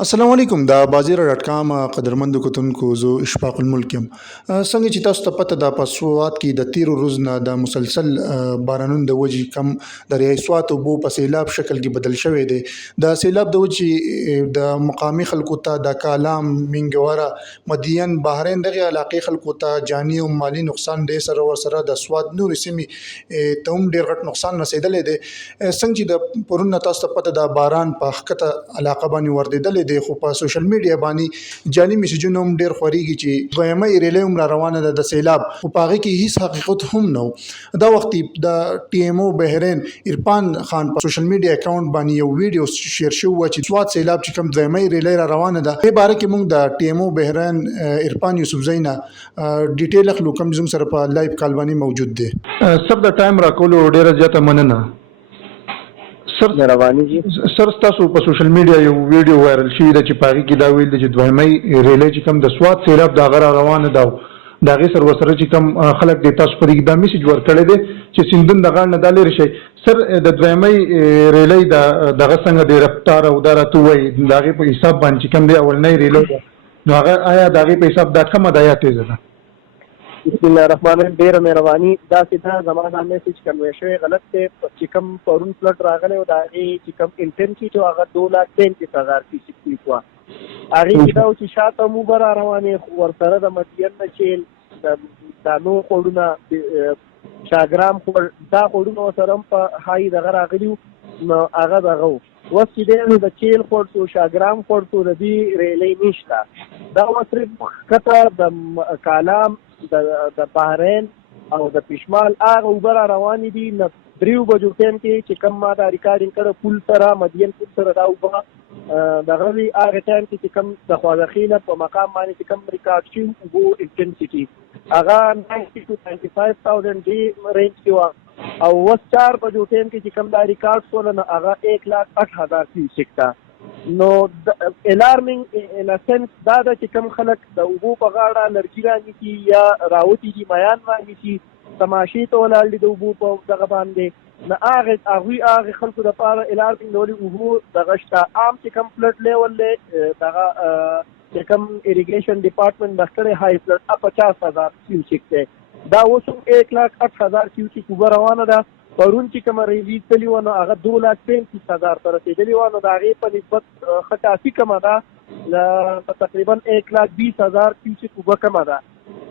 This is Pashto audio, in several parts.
السلام علیکم دا بازیره ډاټ کام قدرمند کتونکو زه اشفاق الملک یم څنګه چې تاسو ته پته ده په سوات کې د تیرو ورځو نه د مسلسل بارانونو د وجې کم د ریای سوات اوبو په سیلاب شکل کې بدل شوی دی د سیلاب د وجې د مقامی خلکو ته د کالام منګوره مدین بحرین دغه علاقې خلکو ته جانی او مالی نقصان ډیر سره ورسره د سوات نور سیمې ته هم ډیر غټ نقصان رسیدلی دی څنګه چې د پرون تاسو ته پته ده باران په خکته علاقه باندې وردیدلی دی خو په سوشل میډیا باندې جعلي میسجونه هم ډیر خوريږي چې دویمه ریلی هم را روانه ده د سیلاب خو په هغه کې هیڅ حقیقت هم نه دا وخت د ټي ام او بحرین عرفان خان په سوشل میډیا اکاونټ باندې یو ویډیو شیر شو چې سوات سیلاب چې کوم دویمه ریلی را روانه ده په باره کې موږ د ټي ام او بحرین عرفان یوسف زینا ډیټیل اخلو کوم زم سره په لایو کال باندې موجود دی سر د ټایم راکولو ډیره زیاته مننه سر مهرباني جی سر تاسو په سوشل میډیا یو ویډیو وایرل شوی دی چې پاږي کې دا ویل دی چې دویمه ریلی چې کوم د سوات سیلاب دا غره روانه ده دا غي سر وسره چې کوم خلک د تاسو پرې دا میسج ورکړی دی چې سیندن د غاړه نه د لری شي سر د دویمه ریلی دغه څنګه د رفتار او درته وای دغه په حساب باندې کوم دی اولنۍ ریلی نو هغه آیا دغه په حساب د کومه د آیات ده بسم الله الرحمن الرحیم ډیره مهرباني دا سیده زمانه میسج کنوي شوی غلط ته چې کوم پرون فلټ راغلی او دا چې کوم انټنسټي تو هغه 2,33,000 فیصد کیوا هغه دا چې شاته مو بر روانه ورسره د مدین نه چیل د نو خورونه شاګرام خور دا خورونه سره په هاي دغه راغلی نو هغه دغه وس چې د چیل خور تو شاګرام خور تو د دې ریلی نشته دا وسره کته د کالام د بحرین او د پښمال هغه اوبر روان دي نه دریو بجو ټیم کې چې کوم ما دا ریکارډینګ کړه پول سره مدین پول سره دا اوبه د غوي هغه ټیم کې کوم د خواځخینه په مقام باندې چې کوم ریکارډ شي وو انټنسټي هغه 90 to 95,000 دی رینج کې وا او وس 4 بجو ټیم کې چې کوم دا ریکارډ سول نه هغه 1,08,000 فیصد نو الارمینګ ان سنس دا چې کوم خلک د اوبو په غاړه لرګي راني کی یا راوتی دي میان باندې چې تماشې ته ولاړ دي د اوبو په دغه باندې نه هغه خلکو د پاره الارمینګ نوري اوبو دغه شته عام چې کوم فلټ لیول له دغه چې کوم اریګیشن ډپارټمنټ دفتر هاي فلټ 50,000 کیوسیک ته دا اوس 1,08,000 کیوسیک اوبه روانه ده پرون چې کوم ریلیز تلی ونه هغه 2,33,000 تر رسیدلی ونه دا غي په نسبت خطافي کما ده تقریبا 1,20,000 کیوسیک اوبه کما ده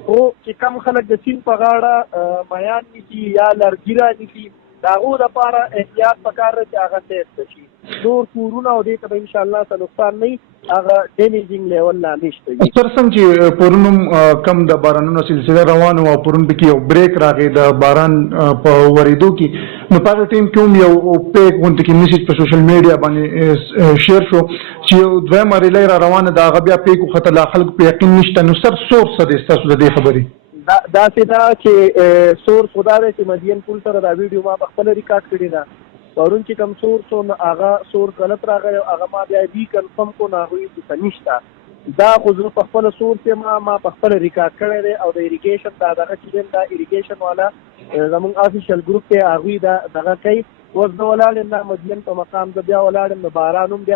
او چې کوم خلک د سین په غاړه میان نشي یا لرګیرا نشي داغو د پاره احتیاط پکار چې هغه تیز شي نور کورونه او دې ته ان شاء الله نقصان نه هغه ډیمیجینګ لیول لا نشته تر څنګه چې پرونم کم د بارانونو سلسله روان او پرون بکی یو بریک راغی د باران په وریدو کې نو په ټیم کوم یو پیک ونت کې میسج په سوشل میډیا باندې شیر شو چې یو دوه ریلی را روانه دا غبیا پیک خطر لا خلک په یقین نشته نو سر سورس د تاسو د دې خبرې دا سیدا چې سورس خدای چې مدین پول سره دا ویډیو ما خپل ریکارډ کړی دا پرون چې کوم سورس او هغه سورس غلط راغلی هغه ما بیا دی کنفرم کو نه وي چې نشته دا خو زه په خپل سورس ما په خپل ریکارډ کړی دی او د اریګیشن دا دغه چې دا اریګیشن والا زموږ افیشل ګروپ ته هغه دا دغه کوي وز د ولاړ نه مدین په مقام د بیا ولاړ نه بارانوم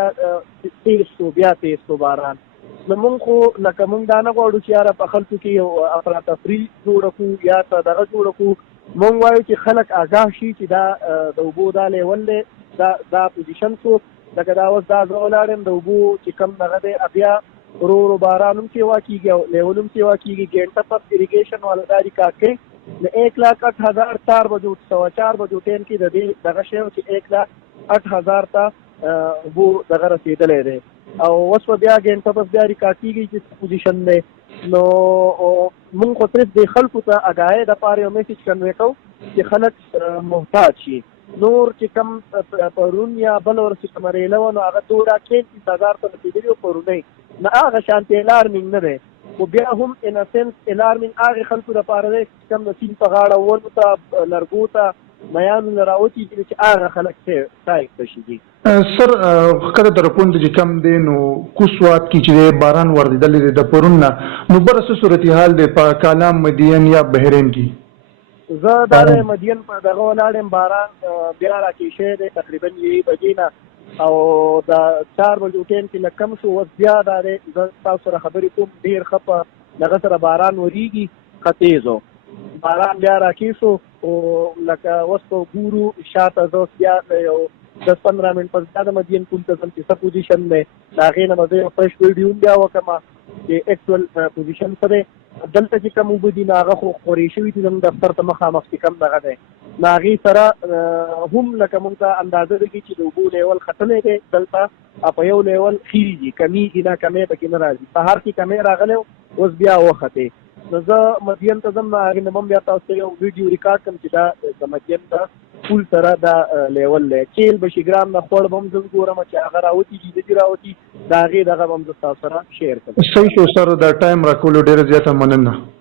بیا تیز باران نو مونږ خو لکه مونږ دا نه غواړو چې یاره په خلکو کې یو افراطفري جوړه کړو یا دغه جوړه کړو مونږ وایو چې خلک آګاه شي چې دا د اوبو دا لیول دی دا پوزیشن شو لکه دا اوس دا زه ولاړم د اوبو چې کم دغه دی بیا ورو بارانوم سیوا کېږي او لیولم سیوا کېږي ګینټه پس اریګیشن والا دا ریکارډ کوي د 1,08,000 4 بجو 4 بجو ټیم کې د دې دغه شی چې 1,08,000 ته اوبو دغه رسېدلی دی او اوس بیا ګینټه پس بیا ریکارډ کېږي چې پوزیشن دی نو مونږ خو صرف د خلکو ته اګاهي د پاره یو میسج کنوي کوو چې خلک محتاط شي نور چې کم پرون یا بل ورسې کوم ریله ونه هغه 2,33,000 ته رسېدلي پرونی نه هغه شانتي الارمینګ نه دی خو بیا هم ان سنس الارمینګ هغه خلکو د پاره دی کم د سین په غاړه ورو ته لرګو ته میان لراوتی چې هغه خلک ته تایید شي سر کله تر پوند چې کم دی نو کوسوات کې چې باران وردیدل د پرون نو برسه صورتحال دی په کالام مدین یا بحرین کې زه د مدین په دغه ولاړم باران بیا راکې شه دی تقریبا 1 بجې نه او دا 4 بجو ټیم کې لکم شو اوس بیا دا د تاسو سره خبرې کوم ډیر خپه دغه سره باران وریږي ختیزو باران بیا راکېشو او لکه اوس په ګورو شاته زه بیا یو 10-15 منټ پس بیا د مدین پول ته ځم چې څه پوزیشن دی د هغې نه به زه یو فرش ویډیو بیا وکړم چې اکچوال پوزیشن څه دی دلته چې کوم اوبه دي نو هغه خو خورې شوي دي زموږ دفتر ته مخامخ چې کوم دغه دی نو هغې سره هم لکه مونږ ته اندازه لګي چې د اوبو لیول ختلی دی دلته په یو لیول خیږي کمیږي نه کمی پکې نه راځي سهار کې کمی راغلی اوس بیا وختې نو زه مدین ته ځم نو هغې نه هم بیا تاسو ته یو ویډیو ریکارډ کړم چې دا د مدین ته پول سره دا لیول دی چیل بشي ګرام نه خوړ به هم زه ګورم چې هغه راوتي دي نه دي راوتي د هغې دغه به هم زه تاسو سره شیر کړم. صحیح شو سر، دا ټایم راکولو ډېره زیاته مننه.